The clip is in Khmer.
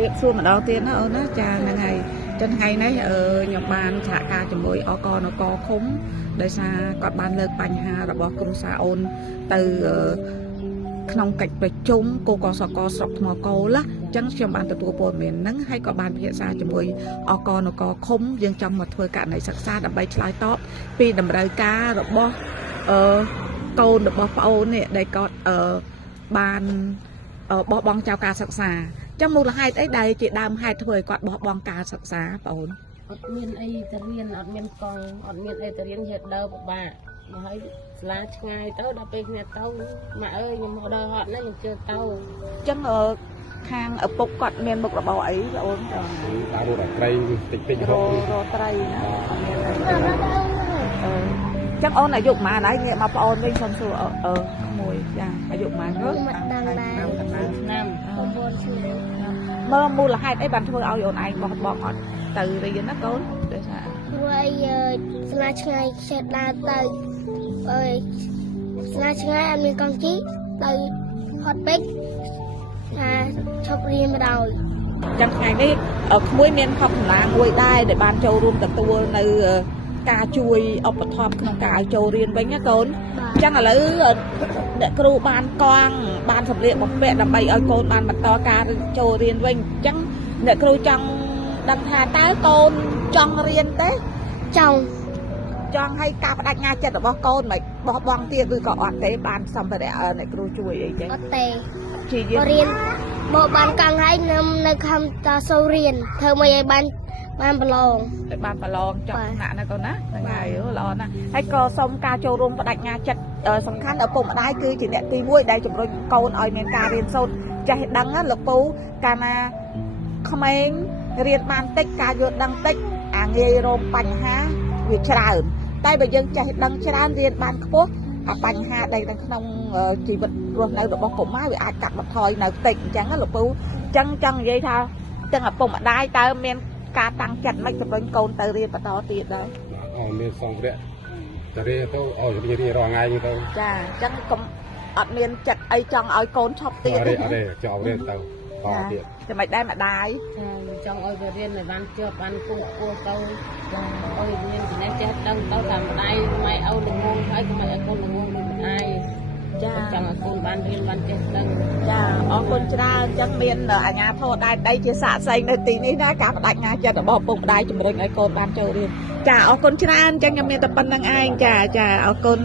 រៀបសួរម្ដងទៀតណាអូនណាចាហ្នឹងហើយចឹងថ្ងៃនេះខ្ញុំបានសហការជាមួយអកនកឃុំដោយសារគាត់បានលើកបញ្ហារបស់គ្រួសារអូនទៅក្នុងកិច្ចប្រជុំគកសកស្រុកថ្មគោលណាចឹងខ្ញុំបានទទួលព័ត៌មានហ្នឹងហើយក៏បានពិភាក្សាជាមួយអកនកឃុំយើងចង់មកធ្វើករណីសិក្សាដើម្បីឆ្លើយតបពីតម្រូវការរបស់កូនរបស់ប្អូននេះដែលគាត់បានបោះបង់ចោលការសិក្សាចឹងមូលហេតុអីដែលជាដើមហេតុធ្វើឲ្យគាត់បោះបង់ការសិក្សាបងអូនអត់មានអីទៅរៀនអត់មានកង់អត់មានអីទៅរៀនហេតុដើពិបាកមកហើយសាលាឆ្ងាយទៅដល់ពេលគ្នាទៅម៉ាក់អើយខ្ញុំមកដល់ហត់ណាស់ខ្ញុំជឿទៅចឹងខាងឪពុកគាត់មានមុខរបរអីបងអូនដើររកត្រីតិចតិចរកត្រីណាចឹងអូនអាយុប៉ុន្មានហើយងាកមកប្អូនវិញសុំសួរមួយចាអាយុប៉ុន្មានទៅមិនដឹងដែរឆ្នាំ9ឆ្នាំមើលមូលហេតុអីបានធ្វើឲ្យអូនឯងបោះបង់អត់ទៅរៀនណាកូនដោយសារព្រោះអីស្លាឆ្ងាយខ្ជិតដើរទៅអើយស្លាឆ្ងាយអត់មានកង់ជីទៅហត់ពេកថាឈប់រៀនមកដោយចឹងថ្ងៃនេះក្មួយមានខកកម្លាំងមួយដែរដែលបានចូលរួមទទួលនៅការជួយឧបត្ថម្ភក្នុងការឲ្យចូលរៀនវិញណាកូនចឹងឥឡូវអ្នកគ្រូបានកង់បានសម្ភារបំពាក់ដើម្បីឲ្យកូនបានបន្តការចូលរៀនវិញចឹងអ្នកគ្រូចង់ដឹងថាតើកូនចង់រៀនទេចង់ឲ្យការបដិញ្ញាចិត្តរបស់កូនមិនបោះបង់ទៀតឬក៏អត់ទេបានសម្ភារៈអ្នកគ្រូជួយអីចឹងអត់ទេជារៀនបើបានកង់ហើយនៅខំតសូវរៀនធ្វើមិនឲ្យបានប្រឡងបានប្រឡងចប់ថ្នាក់ណាកូនណាហ្នឹងហើយល្អណាស់ហើយក៏សូមការចូលរួមបដិញ្ញាចិត្តសំខាន់ឪពុកម្ដាយគឺជាអ្នកទី1ដែលជំរុញកូនឲ្យមានការរៀនសូត្រចេះដឹងណាលោកពូកាលណាក្មេងរៀនបានតិចការយល់ដឹងតិចអាងាយរងបញ្ហាវាច្រើនតែបើយើងចេះដឹងច្រើនរៀនបានខ្ពស់អាបញ្ហាដែលនៅក្នុងជីវិតរស់នៅរបស់កុមារវាអាចកាត់បន្ថយនៅតិចអញ្ចឹងណាលោកពូអញ្ចឹងចង់និយាយថាទាំងឪពុកម្ដាយតើមានការតាំងចិត្តមិនជំរុញកូនទៅរៀនបន្តទៀតដែរមានសម្ភារៈទៅរៀនទៅឲ្យរៀនរាល់ថ្ងៃទៅចាអញ្ចឹងកុំអត់មានចិត្តអីចង់ឲ្យកូនឈប់ទៀតទេអត់ទេចង់រៀនទៅទៀតចាំមិនដែរម្ដាយចង់ឲ្យវារៀនឲ្យបានជាប់បានគង់គួរទៅឲ្យមានចំណេះចេះដឹងទៅតាមម្ដាយម៉ែឪល្ងងហើយកុំឲ្យកូនល្ងងដូចម្ដាយចាចង់ឲ្យកូនបានរៀនបានចេះដឹងចាអរគុណច្រើនអញ្ចឹងមានអាជ្ញាធរដែរដីជាសាក្សីនៅទីនេះណាការបដិញ្ញាចិត្តរបស់ពុកម្ដាយជំរុញឲ្យកូនបានចូលរៀនចាអរគុណច្រើនអញ្ចឹងខ្ញុំមានតែប៉ុណ្្នឹងឯងចាអរគុណ